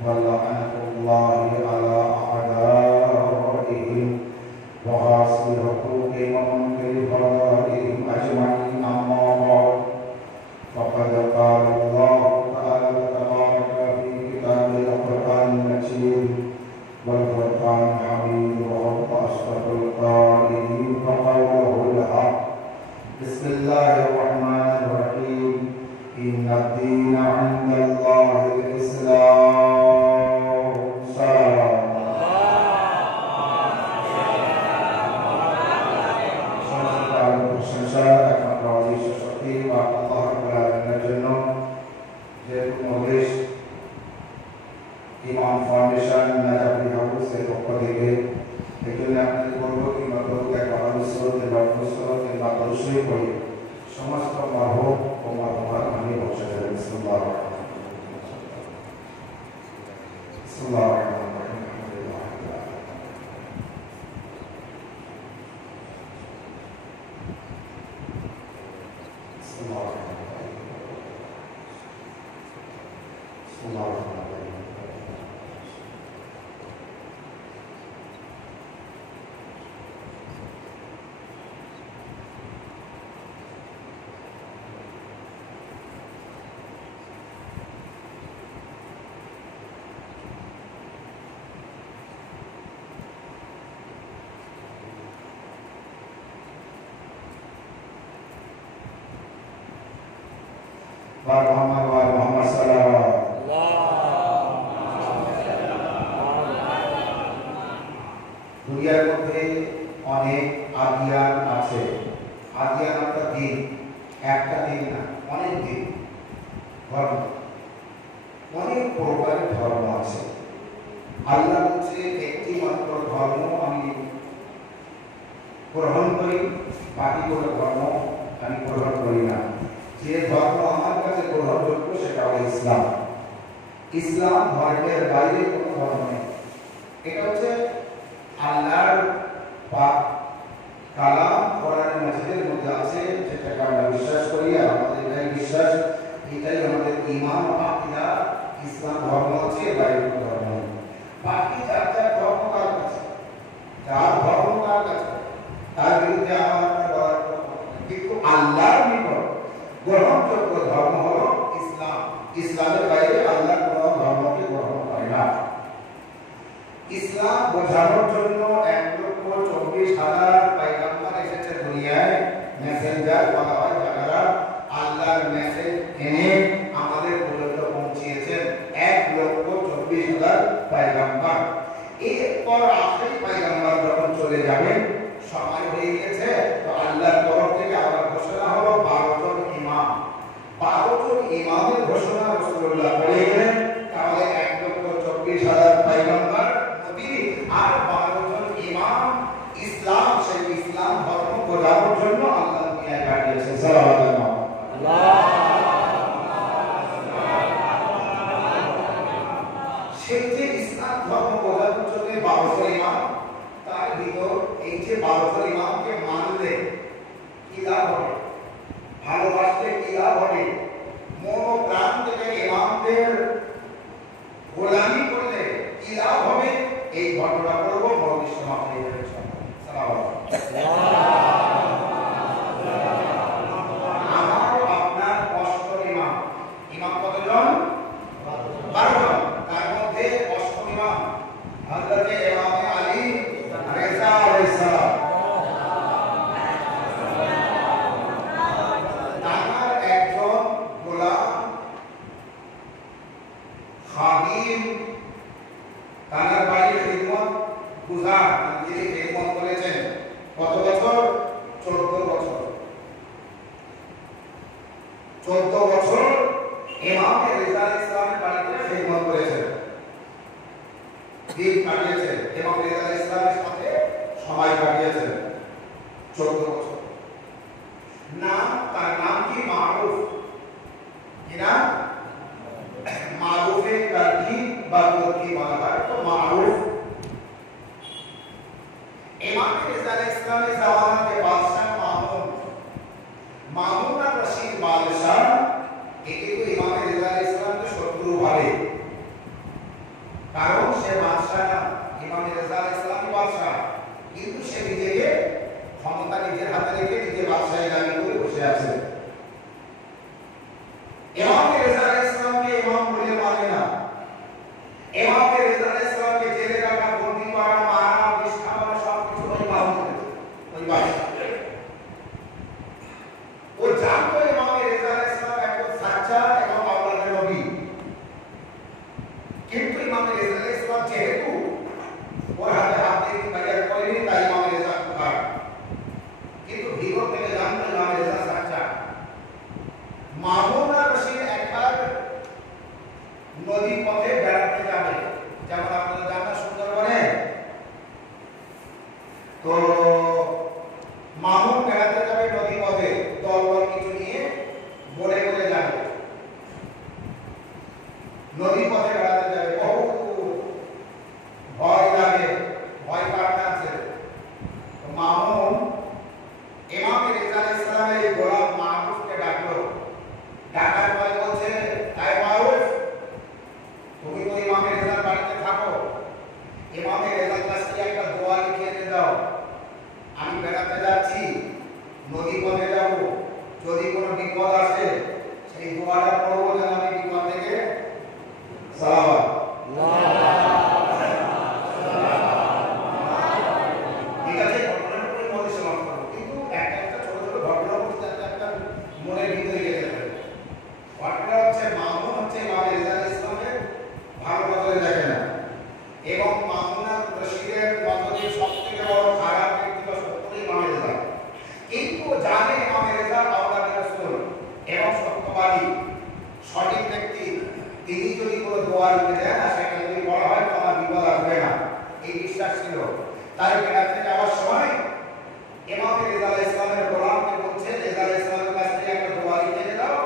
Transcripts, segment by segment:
ولعنة الله على أعدائهم وغاصب حقوقهم ومنكر فرائضهم أجمعين. أما بعد فقد قال الله تعالى تبارك في كتابه القرآن المجيد والفرقان الحميد وهو أصدق القائلين وقوله الحق. بسم الله الرحمن الرحيم. إن الدين عند الله الإسلام. سلام. প্রশংসা একমাত্র অদৃশ্য শক্তি বা আল্লাহ রাব্বুল আলামিনের জন্য, যে মজলিস ইমাম ফাউন্ডেশন নাজাফি হাউসের পক্ষ থেকে এজন্য আপনাদের বলবো কিংবা একবার অনুসরণ কিংবা অনুসরণ কিংবা দর্শই করি সমস্ত মাহবুব ও মাহবুবার আমি বসে যাই। বিসমিল্লাহ বিসমিল্লাহ দুনিয়ার মধ্যে অনেক আদিয়ান আছে। আদিয়ান একটা দিন, একটা দিন না, অনেক দিন ধর্ম, অনেক প্রকারের ধর্ম আছে। আল্লাহ হচ্ছে একটি মাত্র ধর্ম আমি গ্রহণ করি, বাকি কোনো ধর্ম আমি গ্রহণ করি না। যে ধর্ম আমার কাছে গ্রহণযোগ্য সেটা হলো ইসলাম। ইসলাম ধর্মের বাইরে কোনো ধর্ম নেই। এটা হচ্ছে আল্লাহর পাক কালাম কোরআন মাজিদের মধ্যে আছে, যেটাকে আমরা বিশ্বাস করি। আর আমাদের এটাই বিশ্বাস, এটাই আমাদের ঈমান ও আকীদা। ইসলাম ধর্ম হচ্ছে বাইরে কোনো ধর্ম নেই। বাকি যার যার ধর্ম তার কাছে, যার ধর্ম তার কাছে, তার বিরুদ্ধে আমার কিন্তু আল্লাহর নিকট গ্রহণযোগ্য ধর্ম হলো ইসলাম। ইসলামের বাইরে আল্লাহ কোনো ধর্মকে গ্রহণ করে না। ইসলাম বোঝানোর জন্য 1,24,000 পয়গম্বর এসেছে দুনিয়ায়। মেসেঞ্জার বলা হয় যারা আল্লাহর মেসেজ এনে আমাদের পর্যন্ত পৌঁছিয়েছেন, 1,24,000 পয়গম্বর। এরপর আখেরি পয়গম্বর যখন চলে যাবেন, সময় হয়ে গেছে, তো আল্লাহর তরফ থেকে আবার ঘোষণা হলো 12 জন ইমাম। 12 জন ইমামের ঘোষণা রাসূলুল্লাহ বলে গেলেন। তাহলে 1,24,000 পয়গম্বর নবী আর 12 জন ইমাম ইসলাম, সেই ইসলাম ধর্ম বোঝানোর জন্য আল্লাহ দুনিয়ায় পাঠিয়েছেন। সাল্লাল্লাহু সেই যে ইসলাম ধর্ম বোঝানোর জন্য 12 জন ইমাম, তার ভিতর এই যে 12 জন ইমামকে মানলে কি লাভ হবে, ভালোবাসলে কি লাভ হবে, মন প্রাণ থেকে ইমামদের গোলামি করলে কি লাভ হবে, এই ঘটনা করব মজলিস সমাপ্ত হয়ে যাবে। আমার আপনার 8 ইমাম। ইমাম কতজন? 12 জন। তার মধ্যে 8 ইমাম হযরত ইমাম আলী রেজা আলাইহিস সালাম, তার একজন গোলাম খাদিম, তার বাড়ি খিদমত গুজার, যিনি খিদমত করেছেন কত বছর? 14 বছর। 14 বছর ইমাম রেজা আলাইহিস সালামের বাড়িতে খিদমত করেছেন, দিন কাটিয়েছেন, ইমাম রেজা আলাইহিস সালামের সাথে সময় কাটিয়েছেন 14 বছর। তার নাম কি? মারুফ। কি নাম? মারুফে কাঠি বা কি বলা হয়, তো মারুফ। ইমাম রেজা আলাইহিস সালামের জামানা के बादशाह मामून रशीद बादशाह, একে তো ইমাম রেজা আলাইহিস সালাম के শত্রু ভাবে। কারণ সে বাদশা না, ইমাম রেজা ইসলামী বাদশা, কিন্তু সে নিজেকে ক্ষমতা নিজের হাতে রেখে নিজে বাদশাহী দাবি করে বসে আছে। ইমাম রেজা ইসলামকে ইমাম বলে মানে না, ইমাম রেজা ইসলামকে জেলে রাখা, বন্দী করা, মারা, বিষ খাওয়ানো সবকিছু ওই মাহমুদ, ওই বাদশা। ও জানতো ইমাম রেজা ইসলাম একজন সাচ্চা এবং আল্লাহর নবী, কিন্তু ইমাম রেজা ইসলাম যেহেতু ওর হাতে হাত দিয়ে বাইয়াত করেনি, তাই ইমাম রেজা কুফার। কিন্তু ভিতর থেকে জানতো ইমাম রেজা সাচ্চা। মামুন আর রশিদ একবার নদী পথে বেড়াতে যাবে, যেমন আপনারা জানেন সুন্দরবনে, তো মামুন বেড়াতে যাবে নদী পথে, দলবল কিছু নিয়ে বলে বলে যাবে, নদী পথে বেড়াতে যাবে, বহু ভয় লাগে, ভয় কাটতে আছে। মামুন ইমাম রেজা ইসলামের গোলাম মারুফকে ডাকলো, ডাকার পরে বলছে, আয় মারুফ, তুমি তো ইমাম রেজার বাড়িতে থাকো, ইমাম রেজার কাছ থেকে একটা দোয়া লিখে এনে দাও, আমি বেড়াতে যাচ্ছি, নদী পথে যাব, যদি কোনো বিপদ আসে সেই দোয়াটা পড়বো যেন আমি বিপদ থেকে সালাম। ঠিক আছে, ঘটনাটা পুরো মনে সমাপ্ত করবো, কিন্তু একটা একটা ছোট ছোট ঘটনা বলতে একটা মনের ভিতরে গেছে। ঘটনা হচ্ছে মামুন হচ্ছে ইমাম রেজা ইসলামের ভালো নজরে দেখে না, এবং মামুন আর রশিদের নজরে সবথেকে বড় খারাপ ব্যক্তি বা শত্রু ইমাম রেজা। কিন্তু জানে ইমাম রেজা আওলাদে রাসূল এবং সত্যবাদী সঠিক ব্যক্তি, তিনি যদি কোনো দোয়া লিখে দেন আর সেটা যদি বলা হয় তো আমার বিপদ আসবে না, এই বিশ্বাস ছিল। তাই বেড়াতে যাওয়ার সময় ইমাম রেজা ইসলামের গোলামকে বলছে, রেজা ইসলামের কাছ থেকে একটা দোয়া লিখে দাও,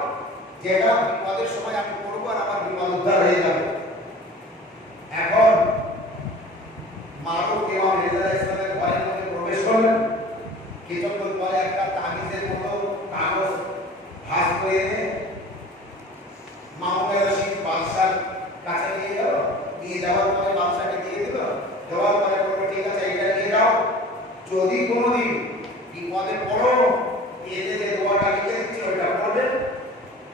যেটা বিপদের সময় আমি পড়বো আর আমার বিপদ উদ্ধার হয়ে যাবে। এখন মারুফ ইমাম রেজা ইসলামের ঘরের মধ্যে প্রবেশ করলেন, কিছুক্ষণ পরে একটা তাবিজের মতো কাগজ ভাঁজ করে এনে মামুন রশিদ বাদশার কাছে নিয়ে গেল, নিয়ে যাওয়ার পরে বাদশাকে দিয়ে দিল, দেওয়ার পরে বলল, ঠিক আছে এটা নিয়ে যাও, যদি কোনোদিন বিপদে পড়ো এতে যে দোয়াটা লিখে দিচ্ছি ওইটা পড়বে,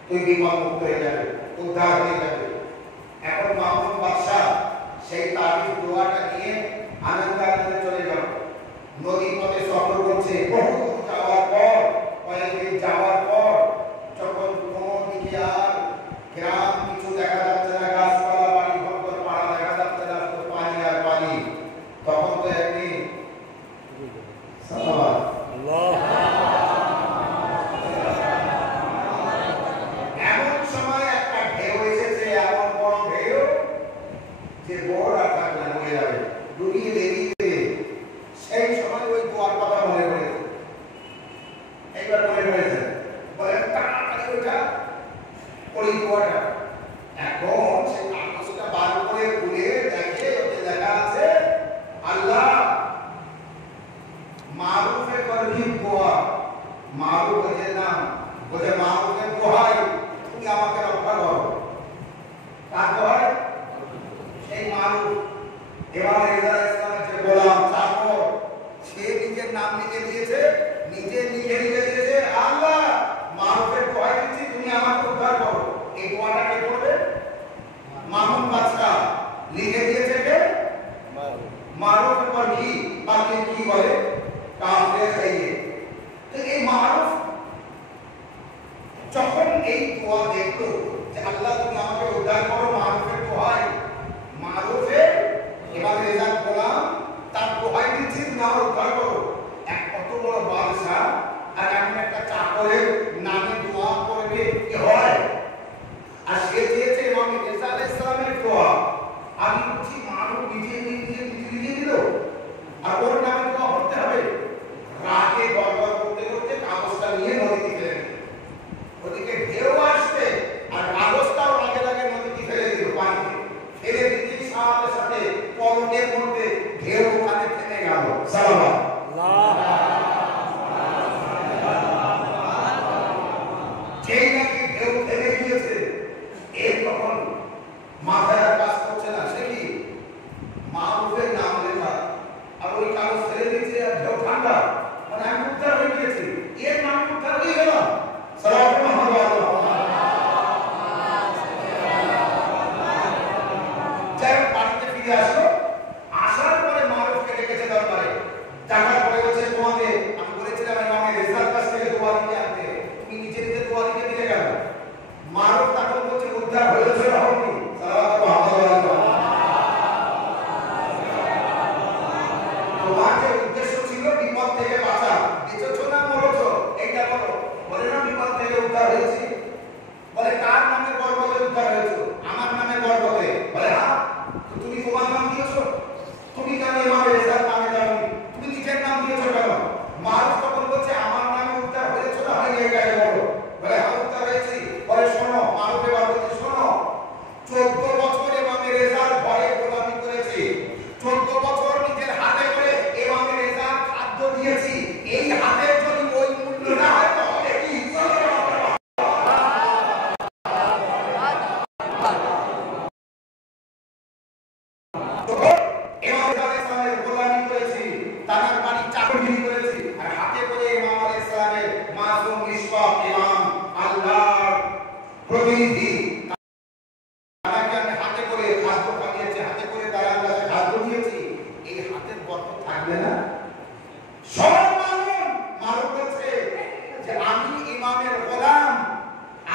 তুই বিপদ মুক্ত হয়ে যাবে, উদ্ধার হয়ে যাবে। এখন মামুন বাদশা সেই তাবিজ দোয়াটা নিয়ে আনন্দে আনন্দে চলে গেল, নদী পথে সফর করছে। বহু যাওয়ার পর, কয়েকদিন যাওয়ার পর, যখন কোনো দিকে আর গ্রাম কিছু দেখা যাচ্ছে না, গাছপালা বাড়ি ঘর পাড়া দেখা যাচ্ছে না, তো পানি আর পানি, তখন তো একদিন সালাওয়াত আল্লাহ, এমন সময় একটা ঢেউ এসেছে, এমন বড় ঢেউ যে বড় আর থাকলে হয়ে যাবে, ডুবিয়ে দেবে। সেই সময় ওই দোয়ার কথা মনে পড়েছে, একবার মনে পড়েছে, বলে তাড়াতাড়ি ওইটা ওই দোয়াটা। এখন সে কাগজটা বার করে খুলে দেখে, ওতে লেখা আছে, আল্লাহ মারুফের করবি দোয়া, মারুফ এর নাম, বলে মারুফের দোহাই তুমি আমাকে রক্ষা করো। কার দোহাই? সেই মারুফ ইমাম রেজা ইসলামের যে গোলাম চাকর, সে নিজের নাম লিখে দিয়েছে, নিজে লিখে দিয়েছে, আল্লাহ মারুফের দোহাই দিচ্ছি তুমি আমাকে উদ্ধার করো। এই দোয়াটা কে করবে? মামুন বাদশা লিখে দিয়েছে কে? মারুফ पर घी, बाकी की বলে काम दे खाइए। तो এই মারুফ যখন এই দোয়া দেখলো যে আল্লাহ তুমি আমাকে উদ্ধার করো, মারুফের দোহাই, মারুফে ইমাম রেজার গোলাম তার দোহাই দিচ্ছি তুমি আমার উদ্ধার করো। এক কত বড় বাদশা আর এমন একটা চাকরের নামে দোয়া করবে কি হয়? আর সে দিয়েছে ইমাম রেজা ইসলামের দোয়া। আমি বলছি মারুফ নিজে লিখে দিল আর ওর নামে দোয়া করতে হবে। ফিরে আসলো, আসার পরে মারুফকে ডেকেছে দরবারে, ডাকার পরে বলছে তোমাকে আমি বলেছিলাম ইমামের রেজাল্ট কাছ থেকে দোয়া দিতে আনতে, তুমি নিজে নিজে দোয়া দিতে দিলে কেন? মারুফ তখন বলছে উদ্ধার হয়েছে হয়নি, তোমার যে উদ্দেশ্য ছিল বিপদ থেকে বাঁচা, বেঁচেছো না মরেছো এইটা বলো। বলে না বিপদ থেকে উদ্ধার হয়েছি। বলে কার নামে বরকতে উদ্ধার হয়েছো? আমার নামে বরকতে। বলে হ্যাঁ, তুমি তোমার নাম দিয়েছো, তুমি কেন ইমামের রেজাল্ট নামে দাওনি, তুমি নিজের নাম দিয়েছো কেন? মারুফ তখন বলছে আমার নামে উদ্ধার হয়েছো না হয়নি এইটাকে বলো। বলে হ্যাঁ উদ্ধার হয়েছি। বলে শোনো, মারুফ এবার বলছে শোনো, 14 বছর ইমামের রেজাল্ট ভয়ে গোলামি করেছি, 14 বছর নিজের হাতে করে ইমামের রেজাল্ট খাদ্য দিয়েছি, এই হাতের যদি ওই মূল্য না হয় তাহলে কি গোলামি করেছি, তার বাড়ি চাকরি করেছি, আর হাতে করে ইমাম আলাইহিস সালামের মাসুম নিষ্পাপ ইমাম আল্লাহর প্রতিনিধি তাকে আমি হাতে করে খাদ্য খাইয়েছি, হাতে করে তার কাছে খাদ্য দিয়েছি, এই হাতের বরকত থাকবে না? সব মানুষ মারুফ বলছে যে আমি ইমামের গোলাম,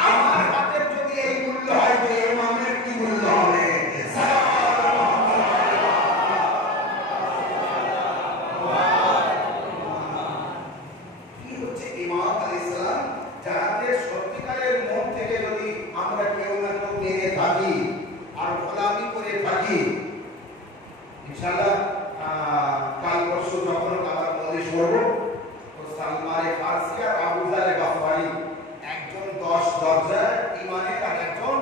আমার হাতের যদি এই মূল্য হয় তো ইমামের কি মূল্য হবে? যাতে সত্যিকারের মন থেকে যদি আমরা কেউ না কেউ মেনে থাকি আর গোলামি করে থাকি, ইনশাআল্লাহ কাল পরশু যখন আমরা মজলিস করব তো সালমানে ফারসি আর আবু যার গাফারি একজন 10 দরজায় ইমানের আর একজন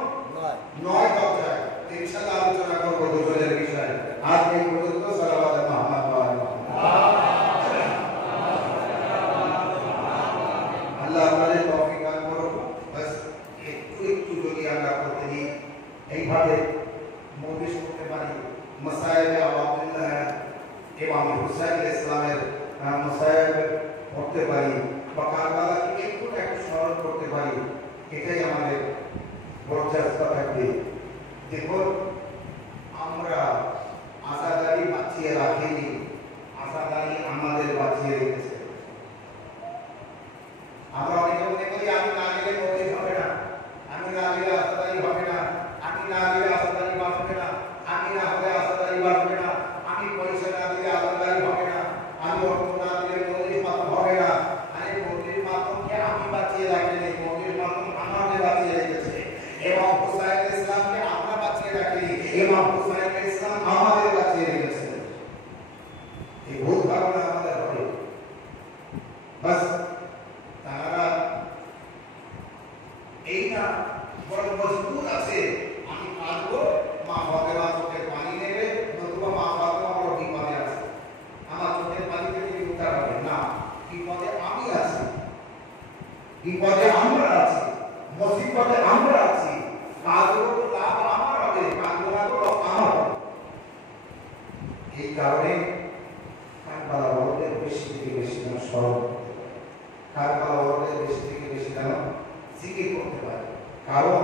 9 দরজায়, ইনশাআল্লাহ আলোচনা করব দুজনের বিষয়ে। আজ এই পর্যন্ত। সালাওয়াত মুহাম্মদ ওয়া আলিহি আল্লাহ আমাদের তৌফিক দান করুন। বাস একটু যদি আমরা করতে দিই, এইভাবে মজলিস করতে পারি, মাসায়েলে আওয়ামিল্লাহ ইমাম হুসাইন ইসলামের মাসায়েল পড়তে পারি বা কারবালাকে একটু স্মরণ করতে পারি, এটাই আমাদের বড় চেষ্টা থাকবে। দেখুন আমরা আজাদারি বাঁচিয়ে রাখিনি, আজাদারি আমাদের বাঁচিয়ে রেখেছে। আমরা অনেকে মনে করি আমি না গেলে মজলিস হবে না, আমি না গেলে আজাদারি হবে না, আমি না গেলে আজাদারি বাঁচবে না, আমি না হলে আজাদারি বাঁচবে না, আমি পয়সা না দিলে আজাদারি হবে না, আমি অর্থ না দিলে মজলিস মাত্র হবে না। আরে মজলিস মাত্রকে আমি বাঁচিয়ে রাখিনি, মজলিস মাত্র আমাকে বাঁচিয়ে রেখেছে। এবং হুসাইন ইসলামকে আমরা বাঁচিয়ে রাখিনি, ইমাম হুসাইন ইসলাম আমাদের বাঁচিয়ে রেখেছে। এই ভুল ধারণা আমাদের হবে। বাস তারা এই না বড় মজবুত আছে, আমি কাঁদবো, মা ফাতেমা চোখের পানি নেবে, নতুবা মা ফাতেমা বড় বিপদে আছে, আমার চোখের পানি থেকে উদ্ধার হবে না। বিপদে আমি আছি, বিপদে আমরা আছি, মুসিবতে আমরা আছি, কাঁদবো তো লাভ আমার হবে, কাঁদবো না তো আমার হবে। এই কারণে কারবালা ওদের বেশি থেকে বেশি যেন স্মরণ, কারবালা ওদের বেশি থেকে বেশি যেন জিকির করতে পারে। কারণ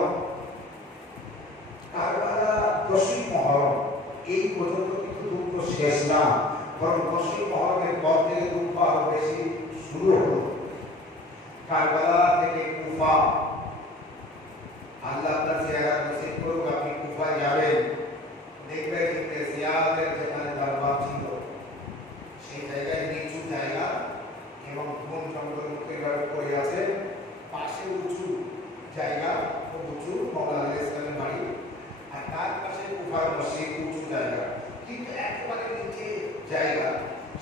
কারবালা 10ই মুহররম এই পর্যন্ত কিন্তু দুঃখ শেষ না, বরং 10ই মুহররমের পর থেকে দুঃখ আরো বেশি শুরু হলো। কারবালা থেকে কুফা, আল্লাহ আপনার জিয়ারত নসিব করুক, আপনি কুফায় যাবেন, দেখবেন ইবনে জিয়াদের যেখানে দরবার ছিল সেই জায়গায় নিচু জায়গা এবং বন জঙ্গল মুখের পড়ে আছে, পাশে উঁচু জায়গা, খুব উঁচু, মওলানা ইসলামের বাড়ি, আর তার পাশে কুফার মসজিদ, উঁচু জায়গা, কিন্তু একেবারে নিচে জায়গা।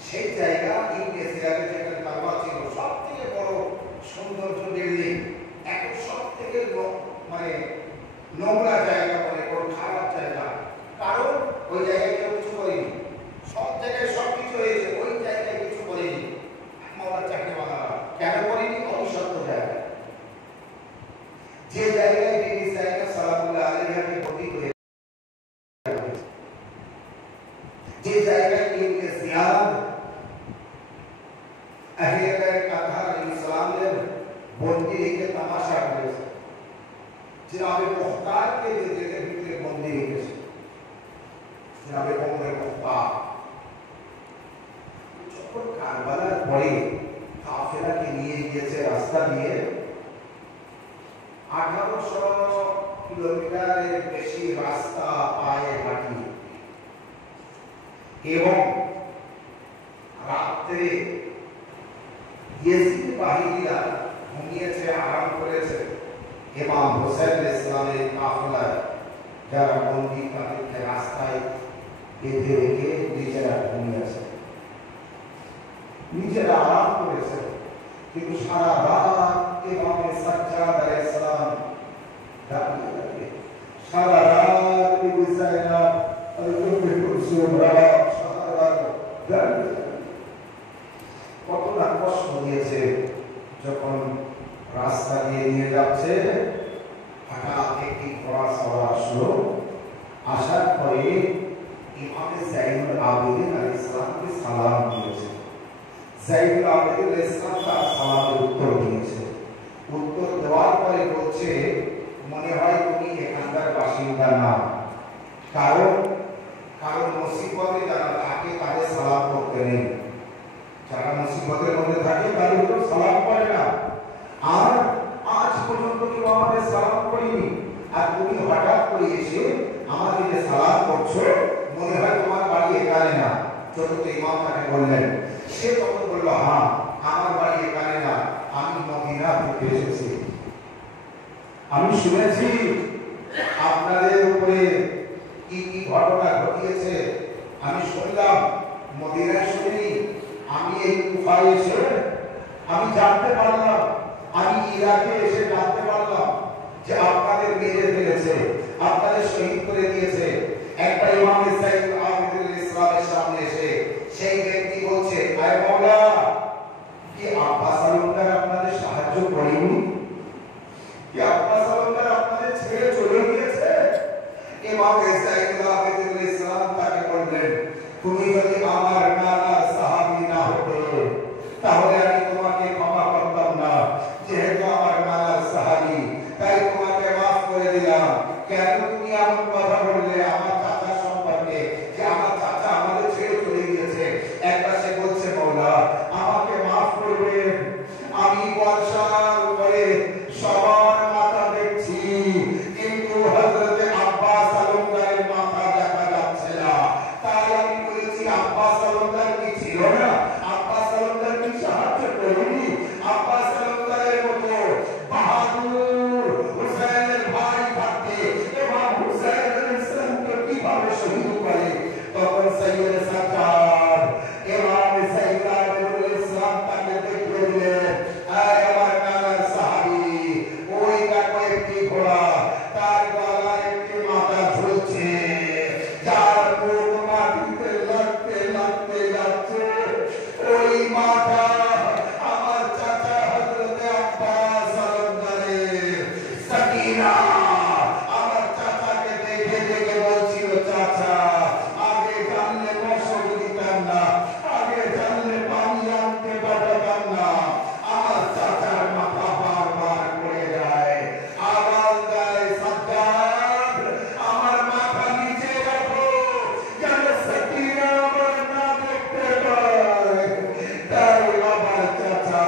সেই জায়গা ইবনে জিয়াদের যেখানে দরবার ছিল সব থেকে বড় সৌন্দর্য বিল্ডিং, এখন সব থেকে মানে নোংরা জায়গা, মানে বড় খারাপ জায়গা। কারণ ওই জায়গায় কেউ কিছু করেনি, সব জায়গায় সব কিছু হয়েছে, ওই জায়গায় কিছু করেনি মাওলার চাকরিওয়ালারা। কেন করেনি? অবিশ্বস্ত জায়গা। যে জায়গায় বিবি সাইয়েদা সালামুল্লাহ আলাইহাকে ভর্তি করে, যে জায়গায় ইবনে জিয়াদ আহলে বাইত আতহার ইসলামের বন্দী রেখে তামাশা করেছে, জনাবে মুখতারকে যে জেলের ভিতরে বন্দী রেখেছে, জনাবে ওমর খাত্তাব যখন কারবালার পরে কাফেলাকে নিয়ে গিয়েছে রাস্তা দিয়ে 1800 কিলোমিটারের বেশি রাস্তা পায়ে হাঁটি এবং রাত্রে ইয়েজিদ বাহিনীরা ঘুমিয়েছে, আরাম করেছে। ইমাম হোসেন ইসলামের কাফেলায় যারা বন্দী তাদেরকে রাস্তায় বেঁধে রেখে নিজেরা ঘুমিয়েছে, নিজেরা আরাম করেছে। কিন্তু সারা রাত ইমাম সাজ্জাদ আলাইহিস সালাম দাঁড়িয়ে থাকে, সারা রাত বিবি যায়েনব কতটা কষ্ট দিয়েছে। যখন রাস্তা দিয়ে নিয়ে যাচ্ছে হঠাৎ একটি ঘোড়া সওয়ার আসলো, আসার পরে ইমাম যাইনুল আবেদিন আলাইহিস সালামকে সালাম দিয়েছে। যাইনুল আবেদিন আলাইহিস সালাম তার সালামের উত্তর দিয়েছে। উত্তর দেওয়ার পরে বলছে, মনে হয় তুমি এখানকার বাসিন্দা না, কারণ মুসিবতে যারা থাকে তাদের সালাম করতে নেই, যারা মুসিবতের মধ্যে থাকে তাদের উপর সালাম করে না। আর আজ পর্যন্ত কেউ আমাদের সালাম করেনি, আর তুমি হঠাৎ করে এসে আমাদেরকে সালাম করছো, মনে হয় তোমার বাড়ি এখানে না। চতুর্থ ইমাম তাকে বললেন, সে তখন বলল, হ্যাঁ আমার বাড়ি এখানে না, আমি মদিনা থেকে এসেছি। আমি শুনেছি আপনাদের উপরে কি কি ঘটনা ঘটিয়েছে, আমি শুনলাম। মদিনায় শুনিনি, আমি এই কুফায় এসে আমি জানতে পারলাম, আমি ইরাকে এসে জানতে পারলাম যে আপনাদের মেরে ফেলেছে, আপনাদের শহীদ করে দিয়েছে। একটা ইমাম যাইনুল আবেদিন ইসলামের সামনে এসে সেই ব্যক্তি বলছে, আয় মাওলা, কি আব্বাস আলমদার আপনাদের সাহায্য করেনি? কি আব্বাস আলমদার আপনাদের ছেড়ে চলে গিয়েছে? ইমাম যাইনুল আবেদিন ইসলাম তাকে বললেন, তুমি যদি আমার নানার সাহাবী না হতে তাহলে আমি তোমাকে ক্ষমা করতাম না। যেহেতু আমার নানার সাহাবী, তাই তোমাকে মাফ করে দিলাম। কেন তুমি এমন কথা বললে আমার চাচা সম্পর্কে, যে আমার চাচা আমাদের ছেড়ে চলে গিয়েছে? একবার সে বলছে, মাওলা আমাকে মাফ করবেন, আমি বর্ষার উপরে সবার মাথা দেখছি, কিন্তু হযরত আব্বাস আলমদারের মাথা দেখা যাচ্ছে না। তাই আমি বলেছি, আব্বাস আলমদার কি ছিল না? আব্বাস আলমদার কি সাহায্য করেনি? আব্বাস আলমদারের মতো বাহাদুর হুসাইনের ভাই থাকতে ইমাম হুসাইন ইসলামকে কিভাবে শহীদ করে? তখন সৈয়দ সাজ্জাদ ইমাম যাইনুল আবেদিন ইসলাম তাকে দেখিয়ে দিলেন, আয় আমার নানার সাহাবী, ওই দেখো একটি ঘোড়া, তার গলায় একটি মাথা ঝুলছে, যার মুখ মাটিতে লাগতে লাগতে যাচ্ছে। ওই মাথা আমার চাচা হযরত আব্বাস আলমদারের। সাকিনা আমার চাচাকে দেখে দেখে বলছিল, চাচা আগে জানলে মশক দিতাম না, আগে জানলে পানি আনতে পাঠাতাম না। আমার চাচার মাথা বারবার পড়ে যায়, আওয়াজ দেয়, সাজ্জাদ আমার মাথা নিচে রাখো, যেন সাকিনা আমার না দেখতে পায়। তাই আমার চাচা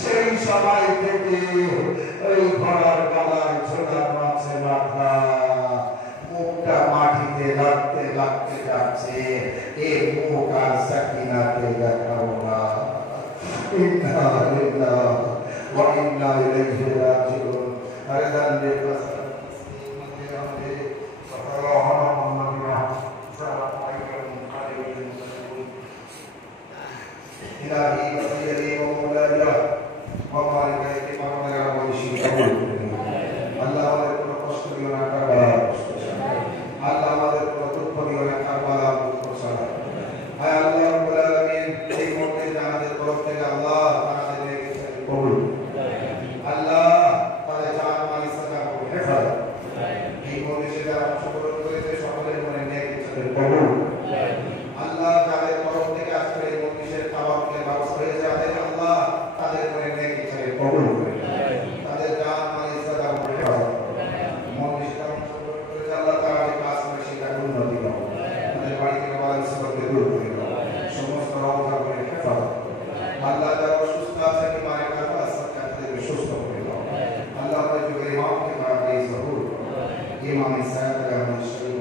সেই সময় থেকে ওই ঘোড়ার গলায় ঝোলানো আছে মাথা, মুখটা মাটিতে লাগতে লাগতে যাচ্ছে। এই মুখ আর সাকিনাকে দেখাবো না। ইন্না লিল্লাহি ওয়া ইন্না ইলাইহি রাজিউন। আরদান লিবাসান মুসলিমাতি আমরি সাল্লাল্লাহু আলাইহি ওয়া সাল্লাম আলাইহি ইলাহি ওয়া সাইয়্যিদি ওয়া মাওলানা ওয়া বারিক আমাদের অবশ্যই কবুল করুন। আল্লাহ আমাদের কোনো কষ্ট দিও না, কারবালা কষ্ট। আল্লাহ আমাদের কোনো দুঃখ দিও না, কারবালা দুঃখ ছাড়া। হায় আল্লাহ রাব্বুল আলামিন, এই মুহূর্তে আমাদের তরফ থেকে আল্লাহ তাআলা কবুল। আল্লাহ তাআলা জান মালি সাদা করুন। আমাদের সাথে আমাদের শরীর